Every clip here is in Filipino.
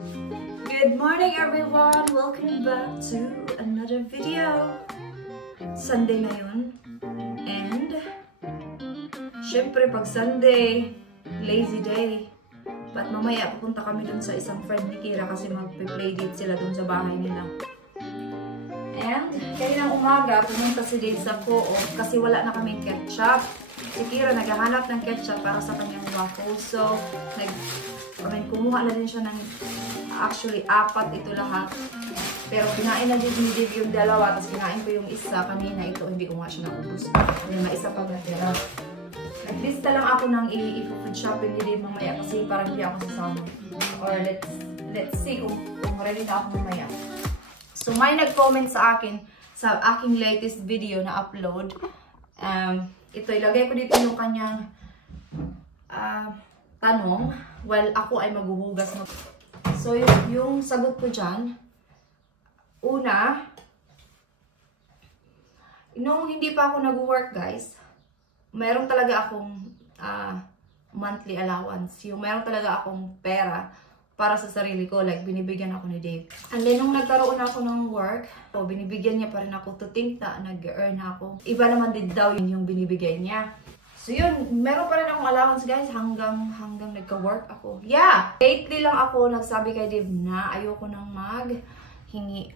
Good morning everyone! Welcome back to another video. Sunday ngayon. And syempre pag Sunday, lazy day. But mamaya pupunta kami dun sa isang friend ni Kira kasi mag-play date sila dun sa bahay nila. And kaninang umaga pumunta si Dave sa Co-op kasi wala na kaming ketchup. Si Kira naghahanap ng ketchup para sa kanyang waffles. So kumuha na din siya ng actually 4 ito lahat. Pero kinain na din ni Dave yung dalawa, tapos kinain ko yung isa kanina. Ito hindi ko nga siya naubos. May isa pa natira. Naglista lang ako ng i-food shopping ni Dave mamaya kasi parang hindi ako sasama. Or let's see kung ready na ako mamaya. So may nag-comment sa akin sa aking latest video na upload. Ito ilagay ko dito yung kanyang tanong while ako ay maghuhugas. So yung sagot ko dyan, una, nung hindi pa ako nag-work guys, meron talaga akong monthly allowance. Yung meron talaga akong pera para sa sarili ko, like binibigyan ako ni Dave. And then nung nagkaroon ako ng work, binibigyan niya pa rin ako to think na nag-earn ako. Iba naman din daw yung binibigay niya. So yun, meron pa rin akong allowance guys hanggang nagka-work ako. Yeah! Lately lang ako nagsabi kay Dave na ayoko nang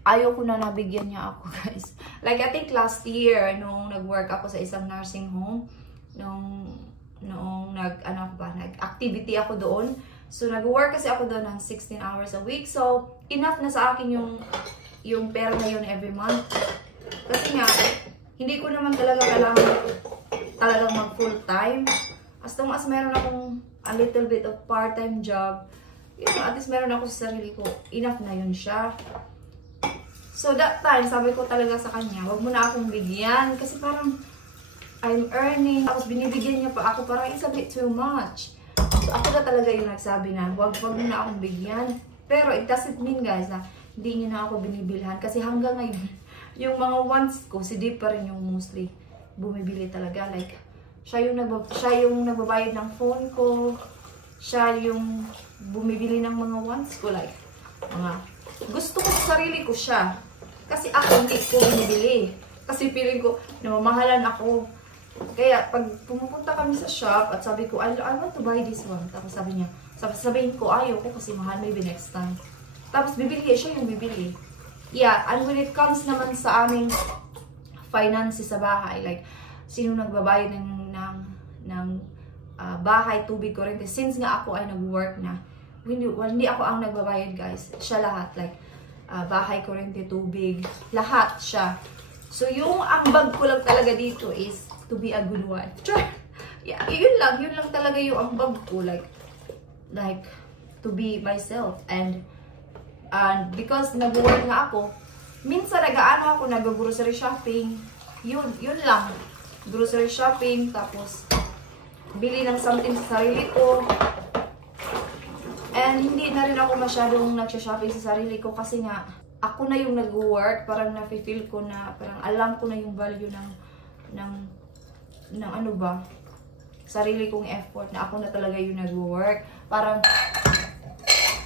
ayoko na nabigyan niya ako guys. Like I think last year, nung nag-work ako sa isang nursing home, noong nag-activity ako doon. So nag-work kasi ako doon ng 16 hours a week. So enough na sa akin yung pera na yun every month. Kasi nga, hindi ko naman talaga kailangan talagang mag full time. As long as meron akong a little bit of part-time job, at least meron ako sa sarili ko, enough na yun siya. So that time, sabi ko talaga sa kanya, wag mo na akong bigyan. Kasi parang, I'm earning. Tapos binibigyan niya pa ako, parang it's a bit too much. So ako na talaga yung nagsabi na, wag mo na akong bigyan. Pero it doesn't mean guys na hindi niya na ako binibilhan. Kasi hanggang ngayon, yung mga wants ko, si Dave pa rin yung mostly bumibili talaga. Like, siya yung nagbabayad ng phone ko. Siya yung bumibili ng mga wants ko. Like, gusto ko sa sarili ko siya. Kasi ako hindi ko binibili. Kasi feeling ko, namamahalan ako. Kaya, pag pumupunta kami sa shop at sabi ko, I want to buy this one. Tapos sabihin ko, ayaw ko kasi mahal, maybe next time. Tapos bibili siya yung bibili. Yeah, and when it comes naman sa aming finances sa bahay, like, sino nagbabayad ng bahay, tubig, kuryente. Since nga ako ay nag-work na, hindi ako ang nagbabayad guys. Siya lahat, like, bahay, kuryente, tubig, lahat siya. So, yung ambag ko lang talaga dito is to be a good wife. Yeah, yun lang talaga yung ambag ko, like, to be myself. And because nag-work nga ako, minsan ako, nag-grocery shopping. Yun lang. Grocery shopping, tapos bili ng something sa sarili ko. And hindi na rin ako masyadong nagsha-shopping sa sarili ko kasi nga, ako na yung nag-work, parang nafe-feel ko na, parang alam ko na yung value ng ano ba, sarili kong effort, na ako na talaga yung nag-work. Parang,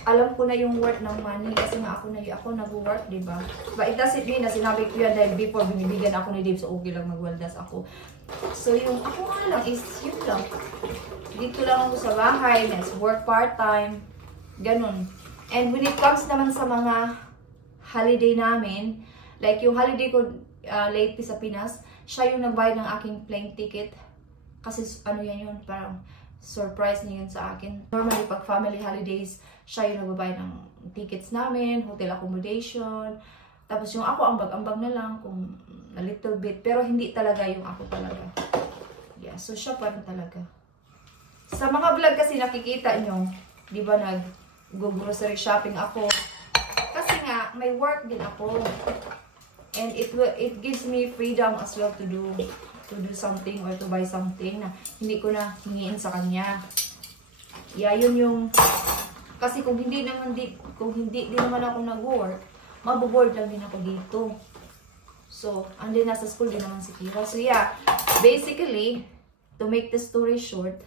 alam ko na yung worth ng money kasi nga ako nag-work, diba? But it doesn't mean na sinabi ko yan dahil before binibigyan ako ni Dave, so okay lang magwaldas ako. So yung ako nga lang is yun lang. Dito lang ako sa bahay, next work part-time, ganun. And when it comes naman sa mga holiday namin, like yung holiday ko lately sa Pinas, siya yung nagbayad ng aking plane ticket. Kasi ano yan yun, parang surprise niya yun sa akin. Normally, pag family holidays, siya yung nagbabayad ng tickets namin, hotel accommodation. Tapos yung ako, ambag-ambag na lang, kung a little bit. Pero hindi talaga yung ako talaga. Yeah, so siya pa rin talaga. Sa mga vlog kasi nakikita nyo, di ba nag-grocery shopping ako. Kasi nga, may work din ako. And it gives me freedom as well to do something or to buy something na hindi ko na hingiin sa kanya. Yeah, yun yung kasi kung hindi din naman ako nag-work, maboboard lang din ako dito. So, andin nasa school din naman si Kira. So, yeah, basically, to make the story short,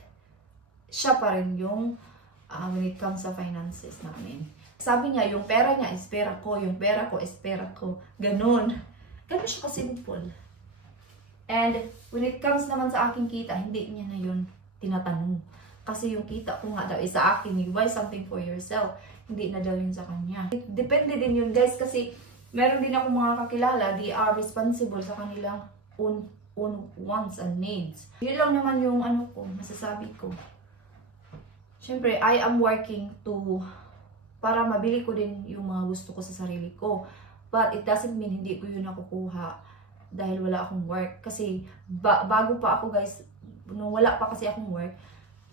siya pa rin yung when it comes sa finances namin. Sabi niya, yung pera niya is pera ko, yung pera ko is pera ko. Ganon. Ganon siya ka-simple. And when it comes naman sa aking kita, hindi niya na yun tinatanong. Kasi yung kita ko nga daw is sa akin, you buy something for yourself. Hindi na daw yun sa kanya. Depende din yun guys, kasi meron din ako mga kakilala, they are responsible sa kanilang own wants and needs. Yun lang naman yung ano ko, masasabi ko. Siyempre, I am working para mabili ko din yung mga gusto ko sa sarili ko. But it doesn't mean hindi ko yun nakukuha dahil wala akong work. Kasi bago pa ako guys, nung wala pa kasi akong work,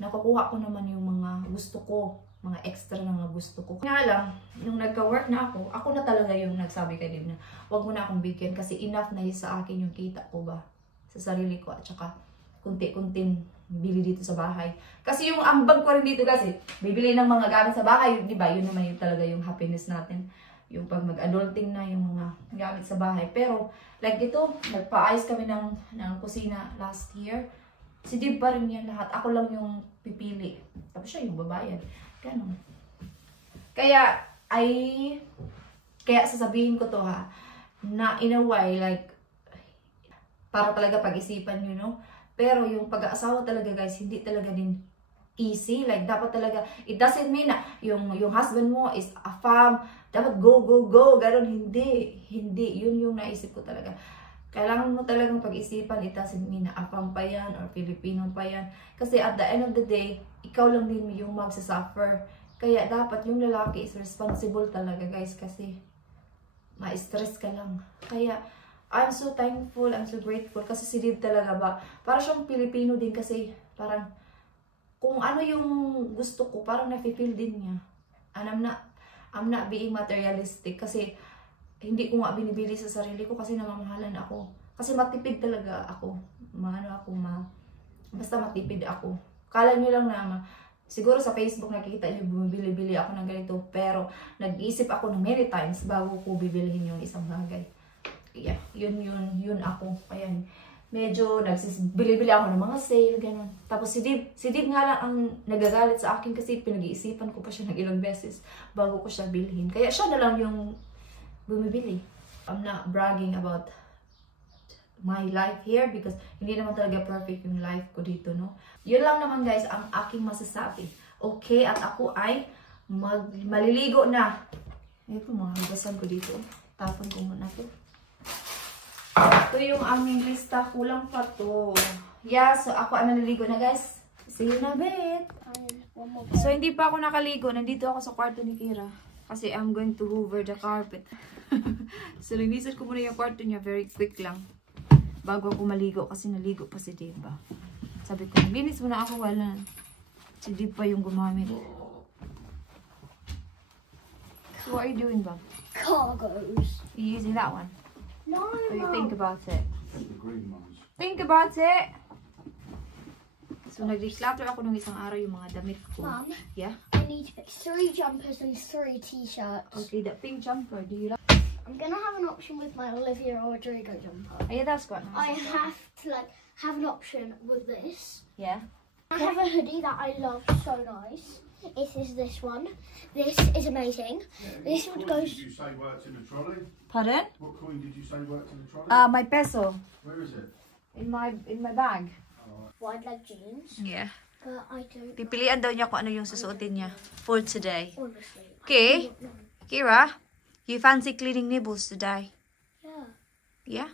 nakukuha ko naman yung mga gusto ko, mga extra na mga gusto ko. Kaya lang, nung nagka-work na ako na talaga yung nagsabi kay Dave na wag mo na akong bigyan kasi enough na sa akin yung kita ko ba sa sarili ko at saka kunti-kunting bili dito sa bahay. Kasi yung ambag ko rin dito kasi, bibili ng mga gamit sa bahay, di ba? Yun naman yung talaga yung happiness natin. Yung pag mag-adulting na yung mga gamit sa bahay. Pero, like ito, nagpa-ayos kami ng kusina last year. Si Dib pa rin yan lahat. Ako lang yung pipili. Tapos siya yung babayad. Ganun. Kaya sasabihin ko to ha, na in a way, like, para talaga pag-isipan nyo, no? Pero yung pag-aasawa talaga guys, hindi talaga din easy. Like, dapat talaga, it doesn't mean na yung husband mo is a fam, dapat go, gano'n, hindi. Yun yung naisip ko talaga. Kailangan mo talagang pag-isipan, it doesn't mean na Afam pa yan or Filipino pa yan. Kasi at the end of the day, ikaw lang din yung magsasuffer. Kaya dapat yung lalaki is responsible talaga guys, kasi ma-stress ka lang. Kaya I'm so thankful, I'm so grateful kasi si Dib talaga ba, para siyang Filipino din kasi parang kung ano yung gusto ko, parang nafe-feel din niya. And I'm not being materialistic kasi hindi ko nga binibili sa sarili ko kasi namamahalan ako. Kasi matipid talaga ako. Basta matipid ako. Kala nyo lang na, siguro sa Facebook nakikita nyo, bumibili-bili ako ng ganito. Pero nag-iisip ako ng many times bago ko bibilihin yung isang bagay. Yeah, yun ako. Kaya medyo bili-bili ako ng mga sale, gano'n. Tapos si Dib nga lang ang nagagalit sa akin kasi pinag-iisipan ko pa siya ng ilang beses bago ko siya bilhin. Kaya siya na lang yung bumibili. I'm not bragging about my life here because hindi naman talaga perfect yung life ko dito, no? Yun lang naman guys ang aking masasabi. Okay, at ako ay maliligo na. Ito, mga hugasan ko dito. Tapon ko muna to. Ito yung aming lista. Kulang pa to. Yeah, so ako ay maliligo na guys. See you in a bit. So hindi pa ako nakaligo. Nandito ako sa kwarto ni Kira. Kasi I'm going to hoover the carpet. So, linisan ko muna yung kwarto niya. Very quick lang. Bago ako maligo. Kasi naligo pa si Dave ba. Sabi ko, linis muna ako. Wala. Si Dave pa yung gumamit. So, what are you doing, Bob? Cargos. Are you using that one? No, Or you think about it? The green ones. Think about it! So, nag-declutter ako nung isang araw yung mga damit ko. Mom, Yeah? I need to pick 3 jumpers and 3 t-shirts. Okay, that pink jumper, do you like? I'm gonna have an option with my Olivia Rodrigo jumper. Oh, yeah, that's quite I nice. have to have an option with this. Yeah? I have a hoodie that I love, so nice. It is this one. This is amazing. Yeah, This what one coin goes. did you say worked in the trolley? Pardon? What coin did you say worked in the trolley? My peso. Where is it? In my bag. Wide leg jeans, Yeah. but I don't. Pipilian daw niya kung ano yung susuotin niya for today. Honestly. Okay? Kira, you fancy cleaning nibbles today? Yeah. Yeah?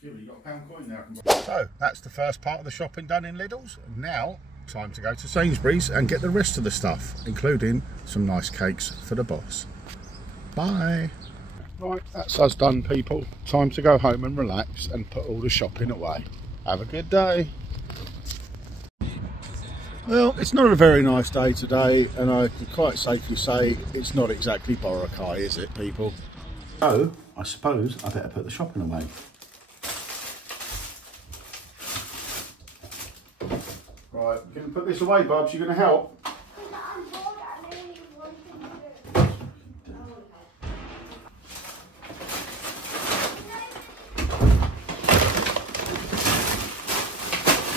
Yeah, you got a pound coin there. So, that's the first part of the shopping done in Lidl's. Now, time to go to Sainsbury's and get the rest of the stuff, including some nice cakes for the boss. Bye. Right, that's us done, people. Time to go home and relax and put all the shopping away. Have a good day. Well, it's not a very nice day today, and I can quite safely say it's not exactly Boracay, is it, people? So, I suppose I better put the shopping away. Right, we're going to put this away, Bubs. You going to help?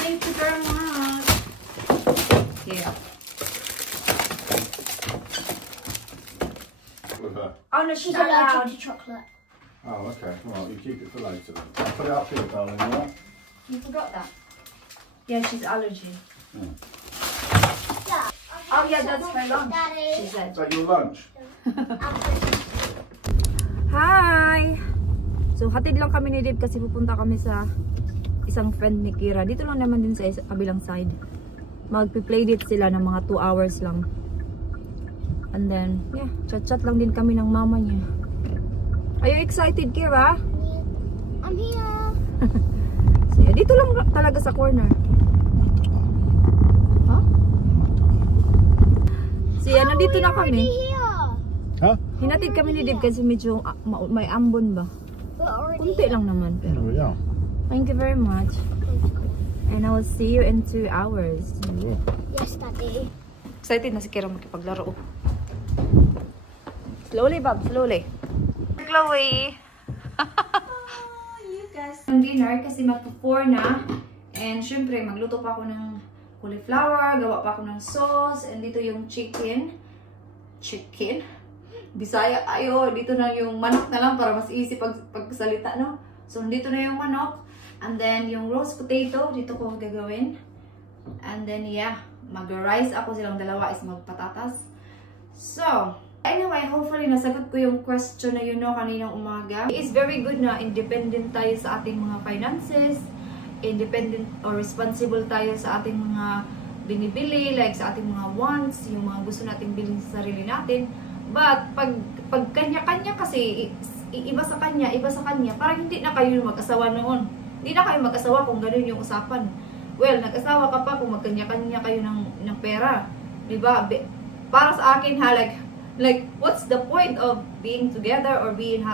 Thank you very much. Yeah. her? Oh no, She's she's not allowed. allergic to chocolate. Oh, okay. Alright, you keep it for later then. I'll put it up here, darling, alright? You forgot that. Yeah, she's allergy. Yeah. Yeah. Oh yeah, that's her lunch. Daddy. She said. Is that your lunch? Hi! So, hatid lang kami ni Dave kasi pupunta kami sa isang friend ni Kira. Dito lang naman din sa kabilang side. Magpi-play date sila ng mga 2 hours lang. And then, yeah, chat-chat lang din kami ng mama niya. Are you excited, Kira? I'm here. So, yeah, dito lang talaga sa corner. Huh? So, yeah, nandito na kami. Huh? Hinatid kami ni Dave kasi medyo may ambon ba? Kunti lang naman. There we are. Thank you very much. And I will see you in 2 hours. You will. Yes, Daddy. Excited na si Kira makipaglaro. Slowly, Bob. Slowly. Chloe! You guys. Ang dinner kasi magpo-4 na. And syempre, magluto pa ako ng cauliflower. Gawa pa ako ng sauce. And dito yung chicken. Chicken? Bisaya ayo. Dito na yung manok na lang para mas easy pagsalita, no? So, dito na yung manok. And then, yung roast potato, dito ko gagawin. And then, yeah, mag-rice ako. Silang dalawa is magpatatas. So, anyway, hopefully, nasagot ko yung question na yun, no, kaninang umaga. It's very good na independent tayo sa ating mga finances. Independent or responsible tayo sa ating mga binibili. Like, sa ating mga wants. Yung mga gusto nating bilhin sa sarili natin. But, pag kanya-kanya kasi, iba sa kanya, parang hindi na kayo mag-asawa noon. Hindi na kayo mag-asawa kung gano'n yung usapan. Well, nag-asawa ka pa kung magkanya-kanya kayo ng pera. Diba? Para sa akin ha, like, what's the point of being together or being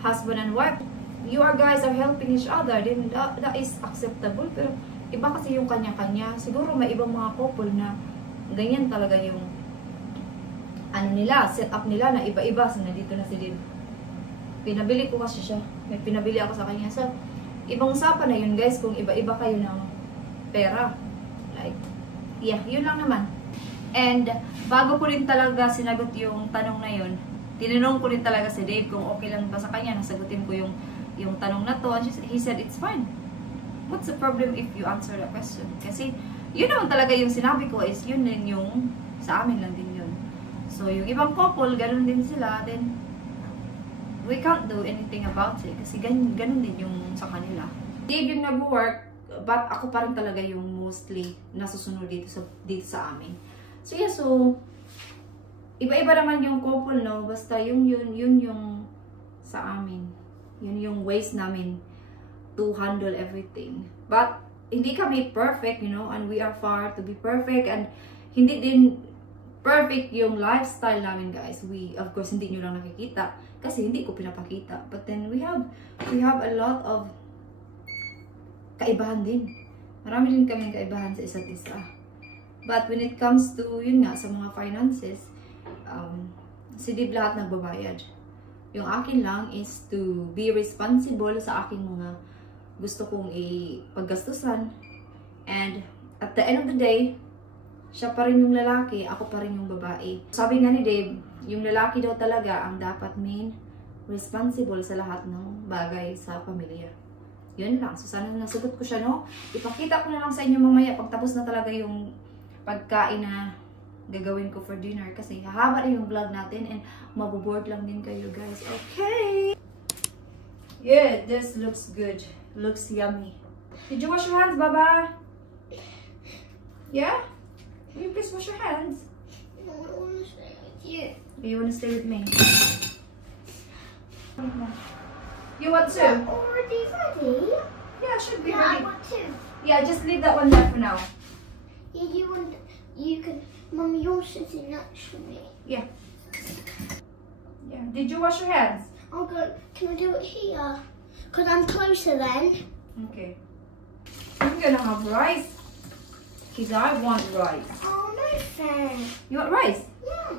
husband and wife? You guys are helping each other, then that is acceptable. Pero iba kasi yung kanya-kanya. Siguro may ibang mga couple na ganyan talaga yung ano nila, set up nila na iba-iba. So, nandito na si Dave. Pinabili ko kasi siya. May pinabili ako sa kanya. So, ibang usapan na yun, guys, kung iba-iba kayo ng pera. Like, yeah, yun lang naman. And, bago ko rin talaga sinagot yung tanong na yun, tinanong ko rin talaga si Dave kung okay lang ba sa kanya. Nasagutin ko yung tanong na to. And he said, it's fine. What's the problem if you answer that question? Kasi, yun naman talaga yung sinabi ko is, yun din yung, sa amin lang din yun. So, yung ibang couple, ganun din sila, then, we can't do anything about it. Kasi ganun din yung sa kanila. Dave yung nag-work, but ako pa rin talaga yung mostly nasusunod dito sa amin. So, yeah, so, iba-iba naman yung couple, no? Basta yun yung sa amin. Yun yung ways namin to handle everything. But, hindi kami perfect, you know, and we are far to be perfect, and hindi din perfect yung lifestyle namin, guys. Of course, hindi nyo lang nakikita kasi hindi ko pinapakita. But then, we have a lot of kaibahan din. Marami din kaming kaibahan sa isa't isa. But when it comes to, yun nga, sa mga finances, si Dib lahat nagbabayad. Yung akin lang is to be responsible sa aking mga gusto kong ipaggastusan. And at the end of the day, siya pa rin yung lalaki, ako pa rin yung babae. Sabi nga ni Dave, yung lalaki daw talaga ang dapat main responsible sa lahat ng bagay sa pamilya. Yun lang. So, sana nasagot ko siya, no? Ipakita ko na lang sa inyo mamaya pagtapos na talaga yung pagkain na gagawin ko for dinner. Kasi hahaba na yung vlog natin and maboboard lang din kayo, guys. Okay! Yeah, this looks good. Looks yummy. Did you wash your hands, Baba? Yeah? Will you please wash your hands? I want to stay with you. You want to stay with me? You want to? Already ready? Yeah, should be Yeah, I ready. want to. Yeah, just leave that one there for now. Yeah, you can. Mummy, you're sitting next to me. Yeah. Yeah. Did you wash your hands? I'll go. Can I do it here? Because I'm closer then. Okay. I'm gonna have rice. Because I want rice. Oh, no fair. You want rice? Yeah.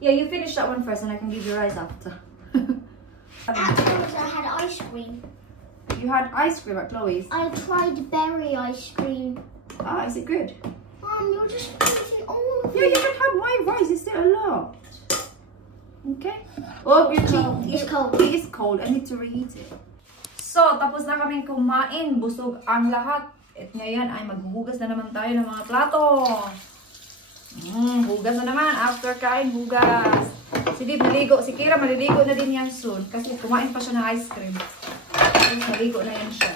Yeah, you finish that one first and I can give you rice after. Afterwards, I had ice cream. You had ice cream at Chloe's. I tried berry ice cream. Ah, is it good? Mum, you're just eating all of Yeah, you it. can have my rice. It's still a lot. Okay? Oh, beauty. It's cold. It is cold. I need to reheat it. So, tapos na kaming kumain. Busog ang lahat. At ngayon ay maghuhugas na naman tayo ng mga plato. Hugas na naman. After kain, hugas. Si Dave maligo. Si Kira maliligo na din yan soon. Kasi kumain pa siya ng ice cream. Tapos maligo na yan siya.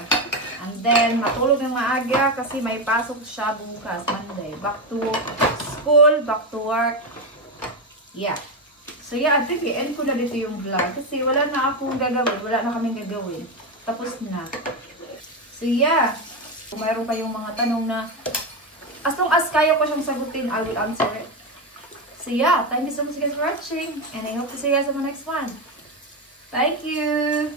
And then, matulog ng maaga kasi may pasok siya bukas, Monday. Back to school, back to work. Yeah. So yeah, I think i-end ko na dito yung vlog kasi wala na akong gagawin. Wala na kaming gagawin. Tapos na. So yeah. Kung mayroon kayong mga tanong na as long as kaya ko siyang sagutin, I will answer it. So yeah, thank you so much guys for watching and I hope to see you guys on the next one. Thank you!